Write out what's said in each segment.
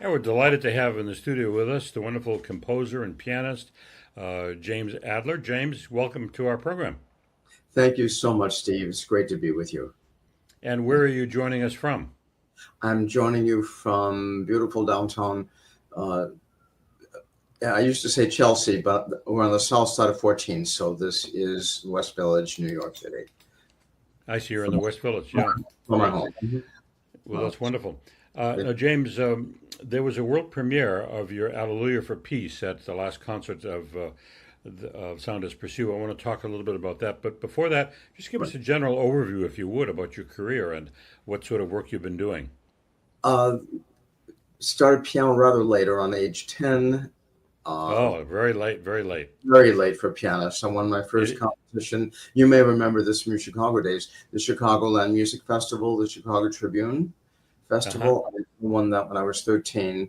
And we're delighted to have in the studio with us the wonderful composer and pianist, James Adler. James, welcome to our program. Thank you so much, Steve. It's great to be with you. And where are you joining us from? I'm joining you from beautiful downtown. Uh, I used to say Chelsea, but we're on the south side of 14, so this is West Village, New York City. I see you're in the From, West Village. Yeah, from my great. home. Well, Wow. that's wonderful. Now, James, there was a world premiere of your Alleluia for Peace at the last concert of Sound Espressivo. I want to talk a little bit about that. But before that, just give us a general overview, if you would, about your career and what sort of work you've been doing. Uh, Started piano rather later, on age 10. Uh, Oh, very late, very late. Very late for pianists. I won my first It, competition. You may remember this from your Chicago days. The Chicagoland Music Festival, the Chicago Tribune uh-huh, Festival. I won that when I was 13.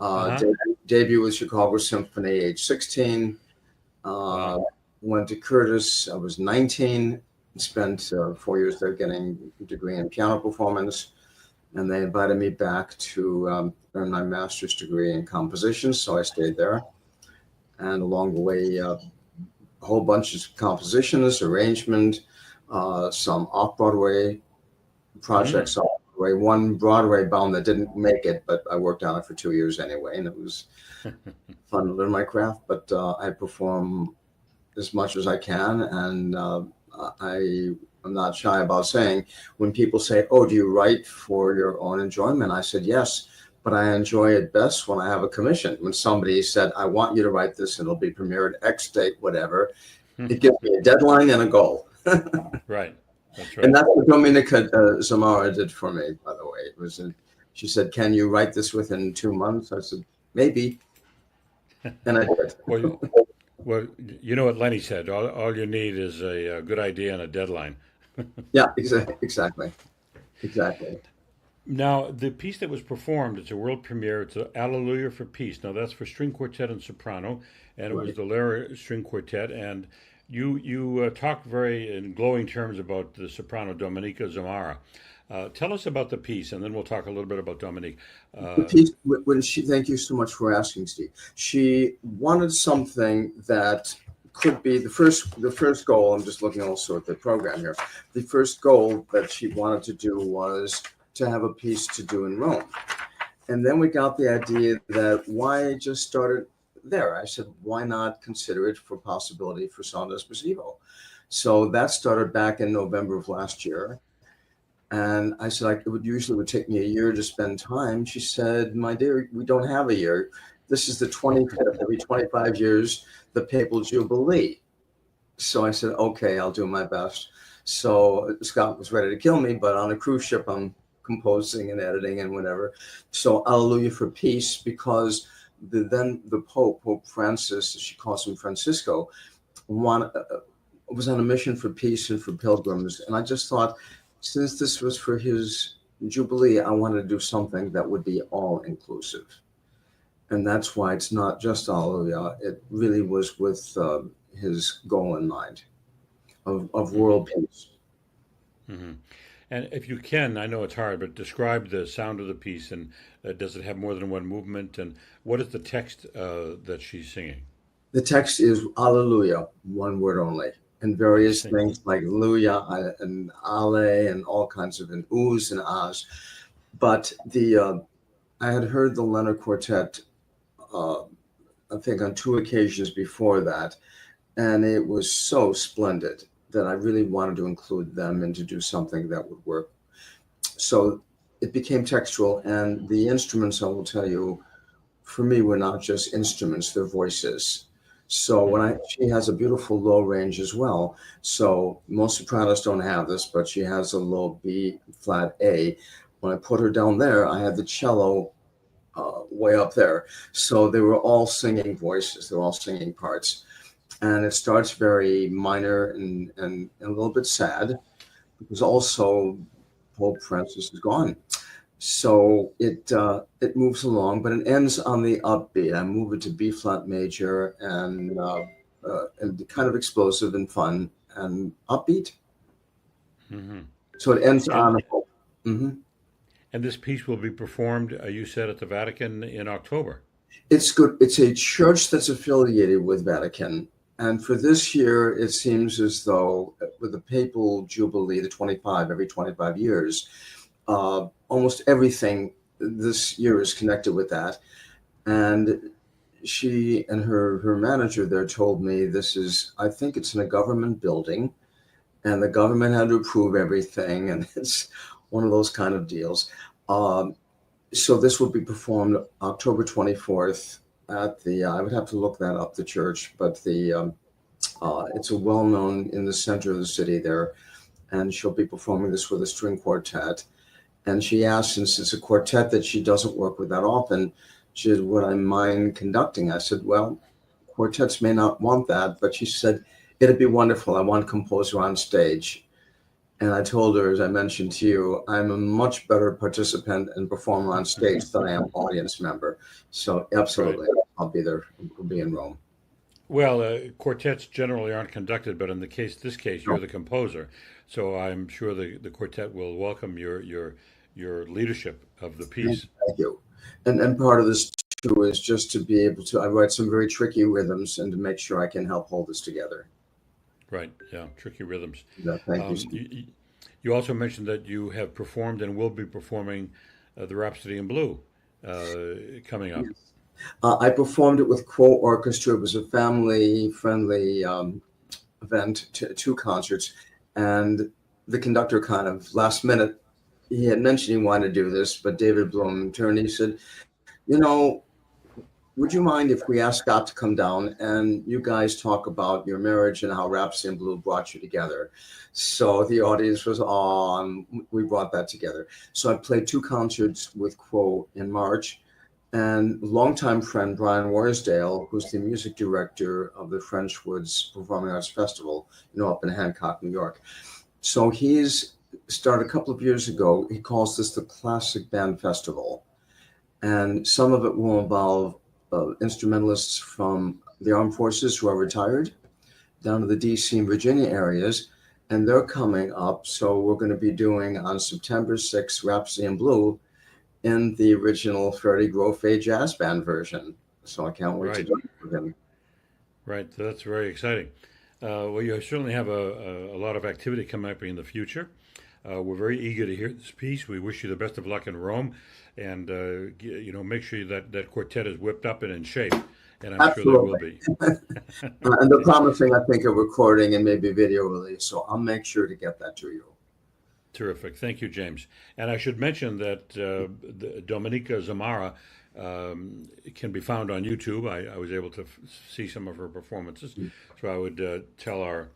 uh-huh. Debut with Chicago Symphony, age 16. Uh, Wow. Went to Curtis. I was 19. Spent 4 years there getting a degree in piano performance. And they invited me back to earn my master's degree in composition. So I stayed there. And along the way, a whole bunch of compositions, arrangement, some off Broadway Mm. projects off Broadway, one Broadway bound that didn't make it, but I worked on it for 2 years anyway, and it was fun to learn my craft. But I perform as much as I can, and I am not shy about saying when people say, "Oh, do you write for your own enjoyment?" I said yes. But I enjoy it best when I have a commission. When somebody said, "I want you to write this, and it'll be premiered X date, whatever," it gives me a deadline and a goal. Right. That's And right. that's what Dominica Zamora did for me, by the way. She said, "Can you write this within 2 months?" I said, "Maybe," and I did. Well, well, you know what Lenny said. All you need is a good idea and a deadline. Yeah, exactly, exactly. Now, the piece that was performed, it's a world premiere. It's Alleluia for Peace. Now, that's for string quartet and soprano, and it was Right. the Laureate string quartet. And you talked very in glowing terms about the soprano Dominica Zamara. Tell us about the piece, and then we'll talk a little bit about Dominique. The Uh, piece when she, thank you so much for asking, Steve. She wanted something that could be the first goal. I'm just looking also at the program here. The first goal that she wanted to do was to have a piece to do in Rome. And then we got the idea that why just start it there? I said, why not consider it for possibility for Sound Espressivo? So that started back in November of last year. And I said, it would usually would take me a year to spend time. She said, my dear, we don't have a year. This is the 25th, every 25 years, the papal jubilee. So I said, okay, I'll do my best. So Scott was ready to kill me, but on a cruise ship, I'm composing and editing and whatever. So Alleluia for Peace, because then the Pope Francis, she calls him Francisco, was on a mission for peace and for pilgrims. And I just thought, since this was for his Jubilee, I wanted to do something that would be all inclusive. And that's why it's not just Alleluia. It really was with his goal in mind of mhm, world peace. mhm. And if you can, I know it's hard, but describe the sound of the piece and does it have more than one movement? And what is the text that she's singing? The text is Alleluia, one word only, and I various see. things like Luya and Ale and all kinds of and oohs and ahs. But the I had heard the Leonard Quartet, uh, I think, on two occasions before that, and it was so splendid that I really wanted to include them and to do something that would work. So it became textual, and the instruments, I will tell you, for me, were not just instruments; they're voices. So Hmm. she has a beautiful low range as well. So most sopranos don't have this, but she has a low B flat A. When I put her down there, I had the cello way up there. So they were all singing voices. They're all singing parts. And it starts very minor and a little bit sad because also Pope Francis is gone. So it moves along, but it ends on the upbeat. I move it to B flat major and kind of explosive and fun and upbeat. Hmm. So it ends And on hope. Hmm. And this piece will be performed, you said, at the Vatican in October. It's good. It's a church that's affiliated with Vatican. And for this year, it seems as though with the papal jubilee, the 25, every 25 years, almost everything this year is connected with that. And she and her manager there told me this is, I think it's in a government building, and the government had to approve everything. And it's one of those kind of deals. So this will be performed October 24th at the, I would have to look that up, the church, but it's a well-known in the center of the city there. And she'll be performing this with a string quartet. And she asked, since it's a quartet that she doesn't work with that often, she said, would I mind conducting? I said, well, quartets may not want that, but she said, it'd be wonderful. I want a composer on stage. And I told her, as I mentioned to you, I'm a much better participant and performer on stage than I am audience member. So absolutely, right. I'll be there. I'll be in Rome. Well, quartets generally aren't conducted, but in this case, you're the composer. So I'm sure the quartet will welcome your leadership of the piece. Thank you. And part of this too is just to be able to, I write some very tricky rhythms and to make sure I can help hold this together. Right. Yeah. Tricky rhythms. Yeah, thank you. You also mentioned that you have performed and will be performing the Rhapsody in Blue coming up. Yes. I performed it with Quo Orchestra. It was a family-friendly event, two concerts, and the conductor kind of last minute, he had mentioned he wanted to do this, but David Bloom turned, he said, you know, would you mind if we ask Scott to come down and you guys talk about your marriage and how Rhapsody in Blue brought you together? So the audience was on. We brought that together. So I played two concerts with Quo in March, and longtime friend Brian Warsdale, who's the music director of the French Woods Performing Arts Festival, up in Hancock, New York. So he's started a couple of years ago. He calls this the Classic Band Festival, and some of it will involve instrumentalists from the armed forces who are retired down to the DC and Virginia areas, and they're coming up. So we're going to be doing on September 6th, Rhapsody in Blue in the original Freddie Grove jazz band version. So I can't wait to do it with him. Right. That's very exciting. Well, you certainly have a lot of activity coming up in the future. We're very eager to hear this piece. We wish you the best of luck in Rome, and make sure that quartet is whipped up and in shape. And I'm Absolutely. sure they will be. And they're promising, I think, a recording and maybe video release. So I'll make sure to get that to you. Terrific. Thank you, James. And I should mention that Domenica Zamara can be found on YouTube. I was able to see some of her performances. So I would tell our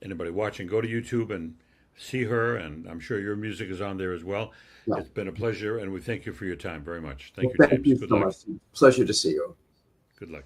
anybody watching, go to YouTube and see her, and I'm sure your music is on there as well. Yeah. It's been a pleasure, and we thank you for your time very much. Thank you, James. Thank you so much. Pleasure to see you. Good luck.